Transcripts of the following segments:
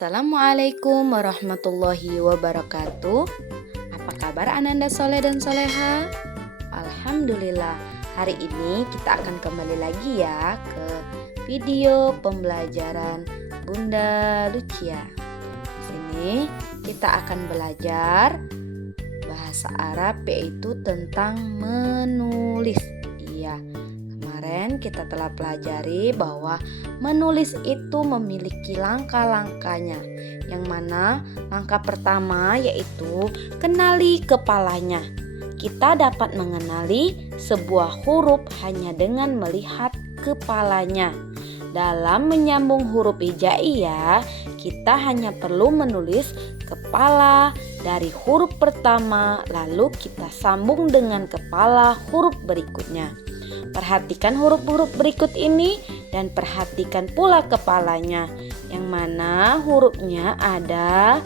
Assalamualaikum warahmatullahi wabarakatuh. Apa kabar Ananda Soleh dan Soleha? Alhamdulillah, hari ini kita akan kembali lagi ya ke video pembelajaran Bunda Lucia. Di sini kita akan belajar bahasa Arab, yaitu tentang menulis. Iya, kemarin kita telah pelajari bahwa menulis itu memiliki langkah-langkahnya, yang mana langkah pertama yaitu kenali kepalanya. Kita dapat mengenali sebuah huruf hanya dengan melihat kepalanya. Dalam menyambung huruf hijaiyah, kita hanya perlu menulis kepala dari huruf pertama, lalu kita sambung dengan kepala huruf berikutnya. Perhatikan huruf-huruf berikut ini dan perhatikan pula kepalanya, yang mana hurufnya ada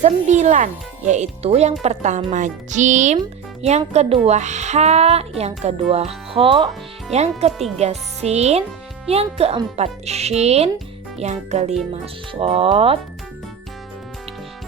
9, yaitu yang pertama jim, yang kedua ha, yang kedua ho, yang ketiga sin, yang keempat shin, yang kelima sod,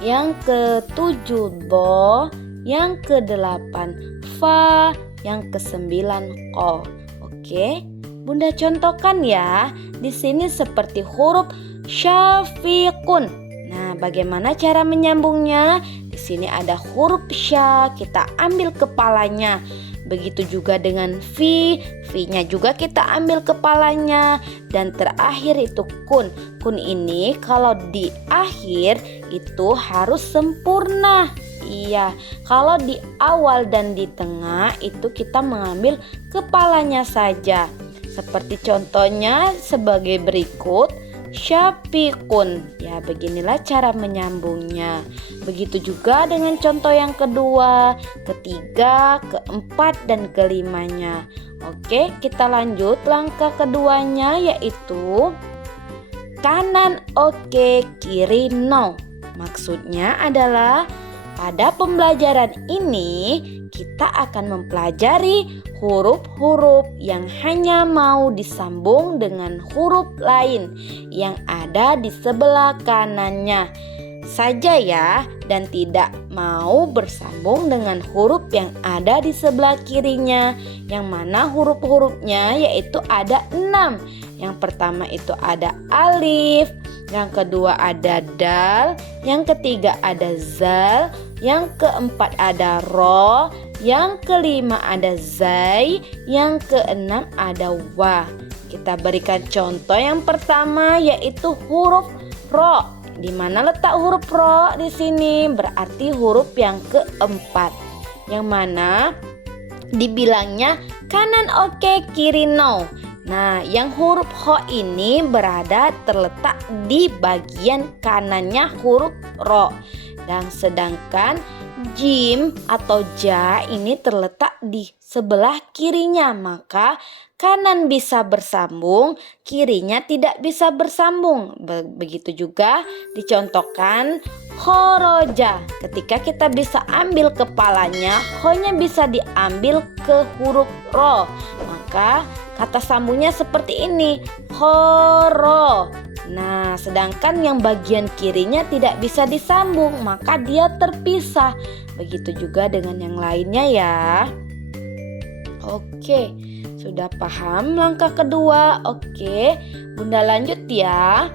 yang ketujuh do, yang kedelapan fa, yang kesembilan ko. Oke, Bunda contohkan ya. Di sini seperti huruf syafiqun. Nah, bagaimana cara menyambungnya? Di sini ada huruf sya, kita ambil kepalanya. Begitu juga dengan fi, fi-nya juga kita ambil kepalanya. Dan terakhir itu kun. Kun ini kalau di akhir itu harus sempurna. Iya, kalau di awal dan di tengah itu kita mengambil kepalanya saja. Seperti contohnya sebagai berikut, syafiqun. Ya, beginilah cara menyambungnya. Begitu juga dengan contoh yang kedua, ketiga, keempat, dan kelimanya. Oke, kita lanjut langkah keduanya, yaitu kanan oke, kiri no. Maksudnya adalah pada pembelajaran ini kita akan mempelajari huruf-huruf yang hanya mau disambung dengan huruf lain yang ada di sebelah kanannya saja ya, dan tidak mau bersambung dengan huruf yang ada di sebelah kirinya, yang mana huruf-hurufnya yaitu ada 6. Yang pertama itu ada alif, yang kedua ada dal, yang ketiga ada zal, yang keempat ada ro, yang kelima ada zai, yang keenam ada wa. Kita berikan contoh yang pertama yaitu huruf ro. Di mana letak huruf ro di sini? Berarti huruf yang keempat, yang mana dibilangnya kanan oke, kiri no. Nah, yang huruf ho ini berada terletak di bagian kanannya huruf ro. Dan sedangkan jim atau ja ini terletak di sebelah kirinya, maka kanan bisa bersambung, kirinya tidak bisa bersambung. Begitu juga dicontohkan horoja. Ketika kita bisa ambil kepalanya, ho-nya bisa diambil ke huruf ro, maka kata sambungnya seperti ini, horo. Nah, sedangkan yang bagian kirinya tidak bisa disambung, maka dia terpisah. Begitu juga dengan yang lainnya ya. Oke, sudah paham langkah kedua? Oke, Bunda lanjut ya.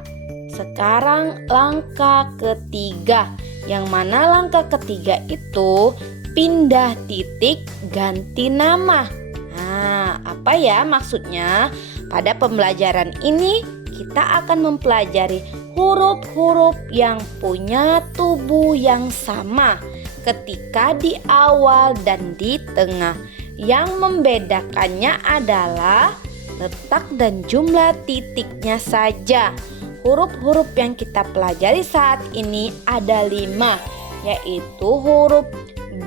Sekarang langkah ketiga, yang mana langkah ketiga itu pindah titik ganti nama. Nah, apa ya maksudnya? Pada pembelajaran ini kita akan mempelajari huruf-huruf yang punya tubuh yang sama ketika di awal dan di tengah. Yang membedakannya adalah letak dan jumlah titiknya saja. Huruf-huruf yang kita pelajari saat ini ada 5, yaitu huruf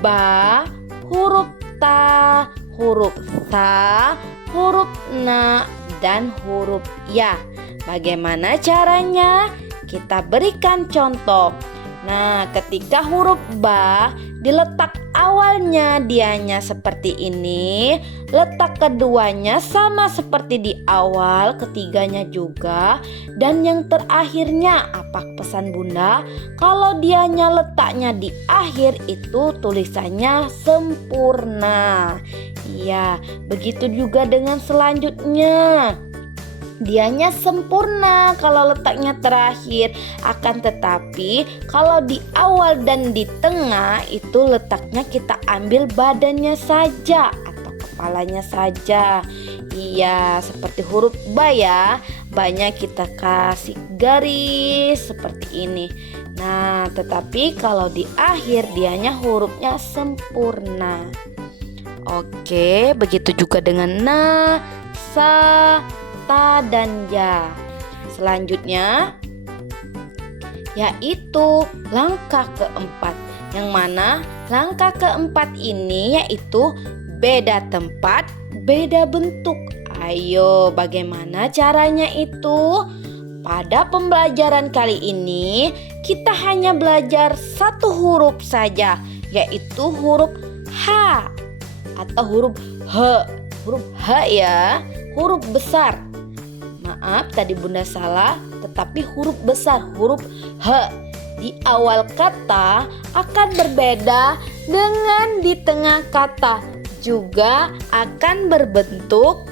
ba, huruf ta, huruf sa, huruf na, dan huruf ya. Bagaimana caranya? Kita berikan contoh. Nah, ketika huruf ba diletak awalnya dianya seperti ini, letak keduanya sama seperti di awal, ketiganya juga, dan yang terakhirnya apa pesan Bunda? Kalau dianya letaknya di akhir itu tulisannya sempurna. Iya, begitu juga dengan selanjutnya. Dianya sempurna kalau letaknya terakhir, akan tetapi kalau di awal dan di tengah itu letaknya kita ambil badannya saja atau kepalanya saja. Iya, seperti huruf ba ya. Ba-nya kita kasih garis seperti ini. Nah, tetapi kalau di akhir dianya hurufnya sempurna. Oke, begitu juga dengan na, sa, ta, dan ya. Selanjutnya yaitu langkah keempat, yang mana langkah keempat ini yaitu beda tempat, beda bentuk. Ayo, bagaimana caranya itu? Pada pembelajaran kali ini kita hanya belajar satu huruf saja, yaitu huruf H atau huruf H. Huruf H ya, huruf besar. Maaf, tadi Bunda salah, tetapi huruf besar, huruf H. Di awal kata akan berbeda dengan di tengah kata. Juga akan berbentuk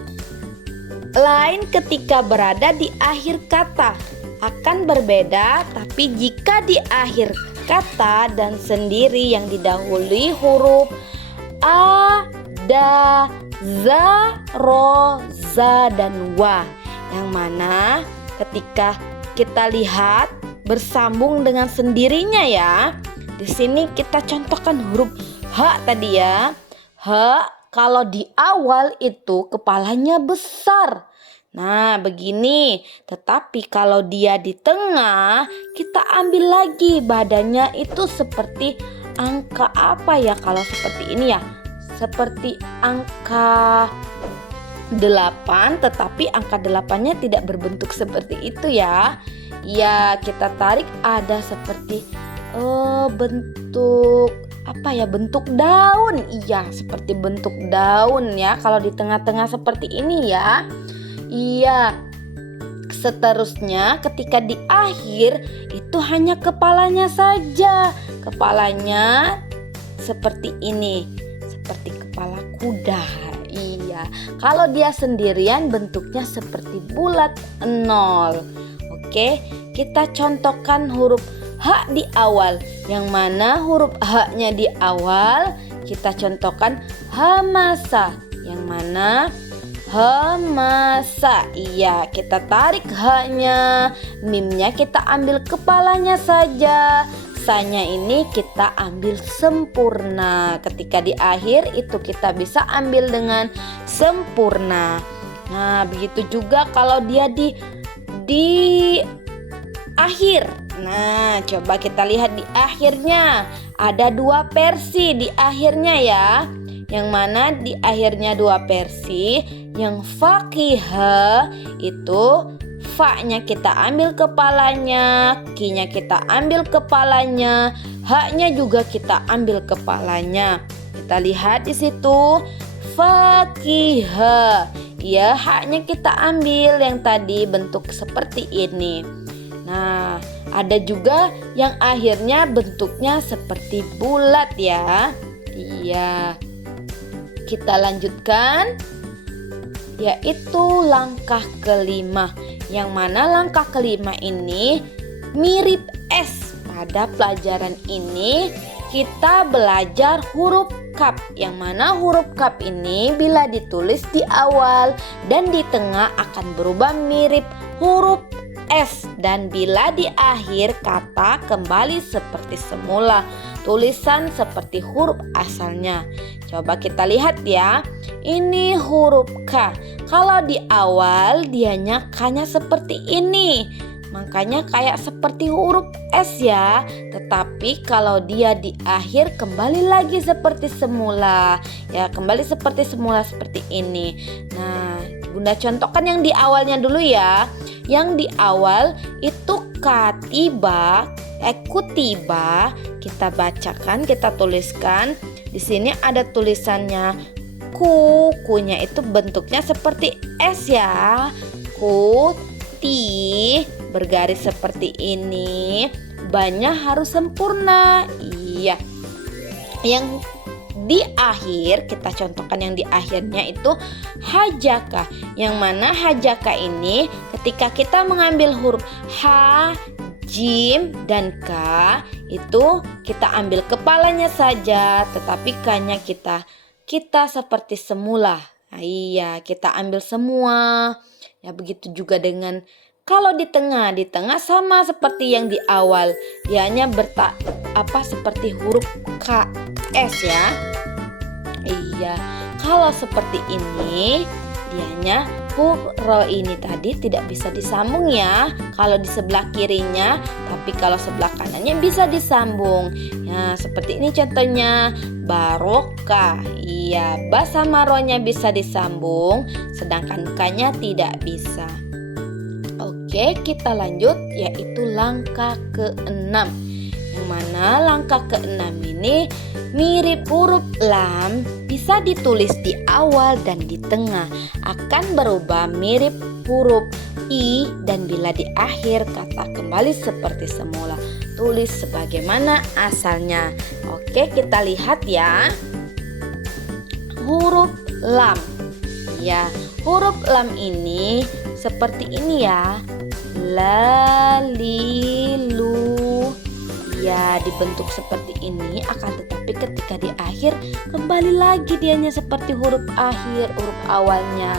lain ketika berada di akhir kata. Akan berbeda, tapi jika di akhir kata dan sendiri yang didahului huruf A, Da, Za, Ro, Za, dan Wa. Yang mana ketika kita lihat bersambung dengan sendirinya ya. Di sini kita contohkan huruf H tadi ya. H kalau di awal itu kepalanya besar. Nah, begini. Tetapi kalau dia di tengah, kita ambil lagi badannya itu seperti angka apa ya kalau seperti ini ya? Seperti angka 8, tetapi angka 8-nya tidak berbentuk seperti itu ya. Ya, kita tarik ada seperti bentuk apa ya? Bentuk daun. Iya, seperti bentuk daun ya kalau di tengah-tengah seperti ini ya. Iya. Seterusnya ketika di akhir itu hanya kepalanya saja. Kepalanya seperti ini. Seperti kepala kuda. Iya, kalau dia sendirian bentuknya seperti bulat 0. Oke, kita contohkan huruf H di awal. Yang mana huruf H-nya di awal kita contohkan hamasa. Yang mana hamasa. Iya, kita tarik H-nya. Mim-nya kita ambil kepalanya saja. Sa-nya ini kita ambil sempurna. Ketika di akhir itu kita bisa ambil dengan sempurna. Nah, begitu juga kalau dia di akhir. Nah, coba kita lihat di akhirnya. Ada 2 versi di akhirnya ya. Yang mana di akhirnya 2 versi. Yang faqihah itu fa-nya kita ambil kepalanya, ki-nya kita ambil kepalanya, h-nya juga kita ambil kepalanya. Kita lihat di situ faqihah. Ya, h-nya kita ambil yang tadi bentuk seperti ini. Nah, ada juga yang akhirnya bentuknya seperti bulat ya. Iya. Kita lanjutkan, yaitu langkah kelima. Yang mana langkah kelima ini mirip S. Pada pelajaran ini kita belajar huruf kaf. Yang mana huruf kaf ini bila ditulis di awal dan di tengah akan berubah mirip huruf S. Dan bila di akhir kata kembali seperti semula, tulisan seperti huruf asalnya. Coba kita lihat ya. Ini huruf K. Kalau di awal dianya K-nya seperti ini. Makanya kayak seperti huruf S ya. Tetapi kalau dia di akhir kembali lagi seperti semula. Ya, kembali seperti semula seperti ini. Nah, Bunda contohkan yang di awalnya dulu ya. Yang di awal itu kutiba. Kita bacakan, kita tuliskan Di sini ada tulisannya ku. Kunya itu bentuknya seperti S ya. Ku, ti, bergaris seperti ini. Bannya harus sempurna. Iya. Yang di akhir, kita contohkan yang di akhirnya itu hajaka. Yang mana hajaka ini ketika kita mengambil huruf H, jim, dan K, itu kita ambil kepalanya saja, tetapi K-nya kita seperti semula. Nah, iya, kita ambil semua. Ya, begitu juga dengan kalau di tengah sama seperti yang di awal. Dianya seperti huruf K, S ya. Iya, kalau seperti ini dianya huruf ro ini tadi tidak bisa disambung ya. Kalau di sebelah kirinya, tapi kalau sebelah kanannya bisa disambung. Ya, seperti ini contohnya barokah. Iya, ba sama ro-nya bisa disambung, sedangkan k-nya tidak bisa. Oke, kita lanjut yaitu langkah ke-6. Yang mana langkah ke-6 ini mirip huruf lam, bisa ditulis di awal dan di tengah, akan berubah mirip huruf i, dan bila di akhir kata kembali seperti semula. Tulis sebagaimana asalnya. Oke, kita lihat ya. Huruf lam. Ya, huruf lam ini seperti ini ya. La, li, lu. Ya, dibentuk seperti ini, akan tetapi ketika di akhir kembali lagi dianya seperti huruf akhir, huruf awalnya.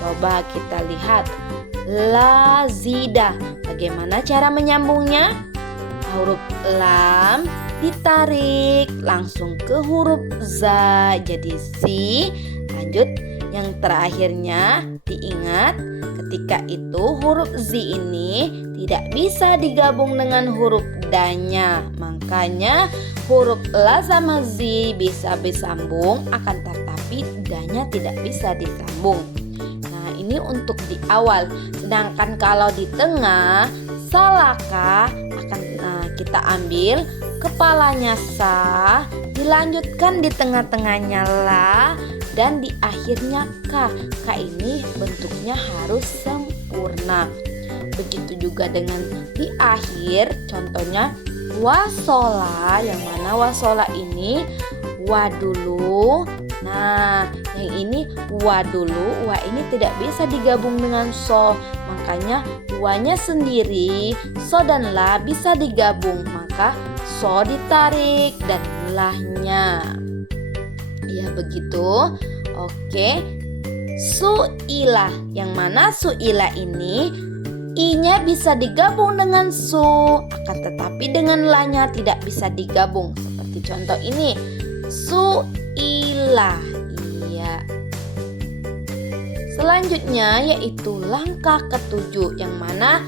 Coba kita lihat. Lazida. Bagaimana cara menyambungnya? Huruf lam ditarik langsung ke huruf za, jadi si. Lanjut yang terakhirnya diingat, ketika itu huruf zi ini tidak bisa digabung dengan huruf danya. Makanya huruf la sama zi bisa disambung, akan tetapi danya tidak bisa disambung. Nah, ini untuk di awal. Sedangkan kalau di tengah, salaka akan kita ambil kepalanya sa, dilanjutkan di tengah-tengahnya la, dan di akhirnya K. K ini bentuknya harus sempurna. Begitu juga dengan di akhir, contohnya wasola, yang mana wasola ini wa dulu. Nah, yang ini wa dulu, wa ini tidak bisa digabung dengan so, makanya wa-nya sendiri, so dan la bisa digabung, maka so ditarik dan lah-nya. Ya, begitu. Oke. Su'ilah, yang mana su'ilah ini i-nya bisa digabung dengan su, akan tetapi dengan la-nya tidak bisa digabung. Seperti contoh ini. Su'ilah. Iya. Selanjutnya yaitu langkah ke-7, yang mana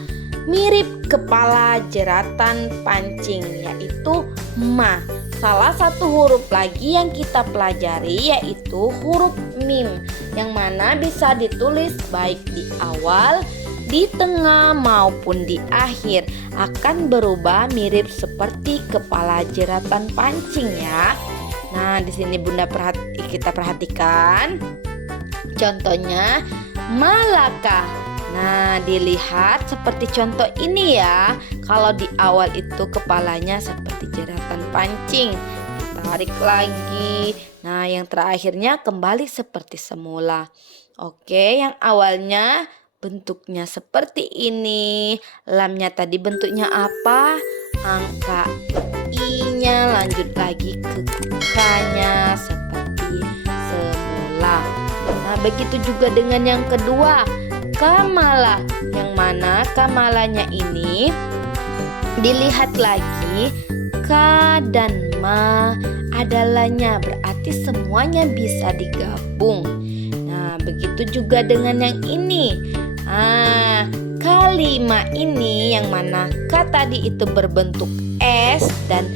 mirip kepala jeratan pancing, yaitu ma. Salah satu huruf lagi yang kita pelajari yaitu huruf mim, yang mana bisa ditulis baik di awal, di tengah maupun di akhir, akan berubah mirip seperti kepala jeratan pancing ya. Nah, di sini Bunda kita perhatikan. Contohnya malaka. Nah, dilihat seperti contoh ini ya. Kalau di awal itu kepalanya seperti jeratan pancing, ditarik lagi. Nah, yang terakhirnya kembali seperti semula. Oke, yang awalnya bentuknya seperti ini. Lamnya tadi bentuknya apa? Angka I-nya, lanjut lagi ke K-nya seperti semula. Nah, begitu juga dengan yang kedua, kamala, yang mana kamalanya ini dilihat lagi K dan ma adalahnya, berarti semuanya bisa digabung. Nah, begitu juga dengan yang ini. Kalima ini, yang mana K tadi itu berbentuk S dan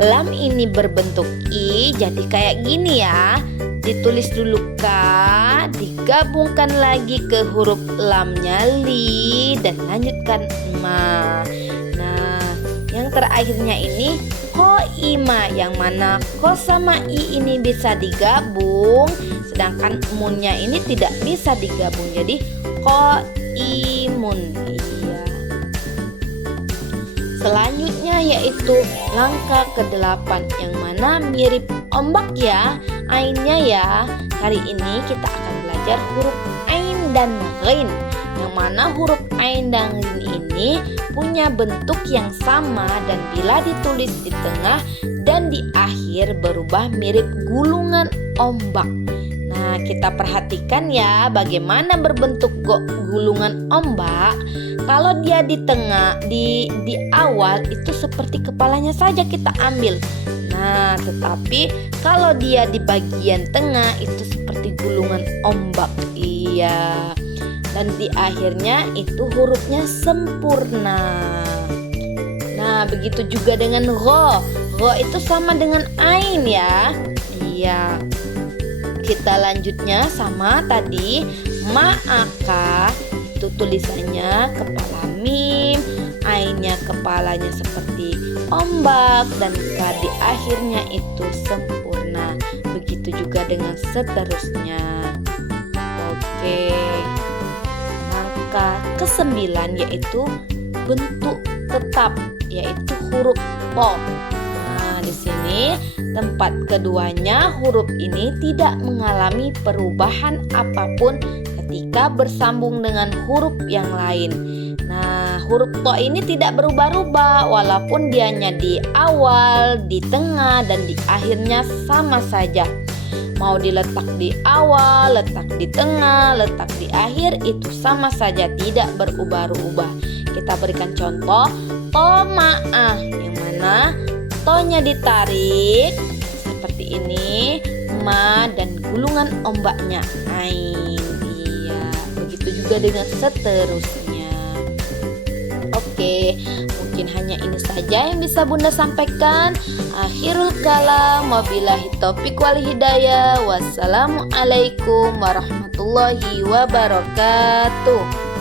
lam ini berbentuk I, jadi kayak gini ya. Ditulis dulu K, digabungkan lagi ke huruf lamnya li, dan lanjutkan ma. Nah, yang terakhirnya ini ko qaima, yang mana ko sama i ini bisa digabung, sedangkan munnya ini tidak bisa digabung, jadi qaimun. Iya. Selanjutnya yaitu langkah ke-8, yang mana mirip ombak ya, ainnya ya. Hari ini kita akan belajar huruf ain dan ghain, yang mana huruf ain dan ghain ini punya bentuk yang sama, dan bila ditulis di tengah dan di akhir berubah mirip gulungan ombak. Nah, kita perhatikan ya bagaimana berbentuk gulungan ombak. Kalau dia di tengah, di awal itu seperti kepalanya saja kita ambil. Nah, tetapi kalau dia di bagian tengah itu seperti gulungan ombak. Iya. Dan di akhirnya itu hurufnya sempurna. Nah, begitu juga dengan ro. Ro itu sama dengan ain ya. Iya. Kita lanjutnya sama tadi. Ma'aka itu tulisannya kepala mim, ainnya kepalanya seperti ombak, dan ka di akhirnya itu sempurna. Begitu juga dengan seterusnya. Oke. Langkah ke-9 yaitu bentuk tetap, yaitu huruf po. Nah, di sini tempat keduanya huruf ini tidak mengalami perubahan apapun ketika bersambung dengan huruf yang lain. Nah, huruf to ini tidak berubah-ubah walaupun dianya di awal, di tengah, dan di akhirnya sama saja. Mau diletak di awal, letak di tengah, letak di akhir, itu sama saja, tidak berubah-ubah. Kita berikan contoh toma'ah, yang mana tonya ditarik seperti ini, ma, dan gulungan ombaknya ain. Iya, begitu juga dengan seterusnya. Oke, mungkin hanya ini saja yang bisa Bunda sampaikan. Akhirul kalam, wabillahi taufiq wal hidayah. Wassalamualaikum warahmatullahi wabarakatuh.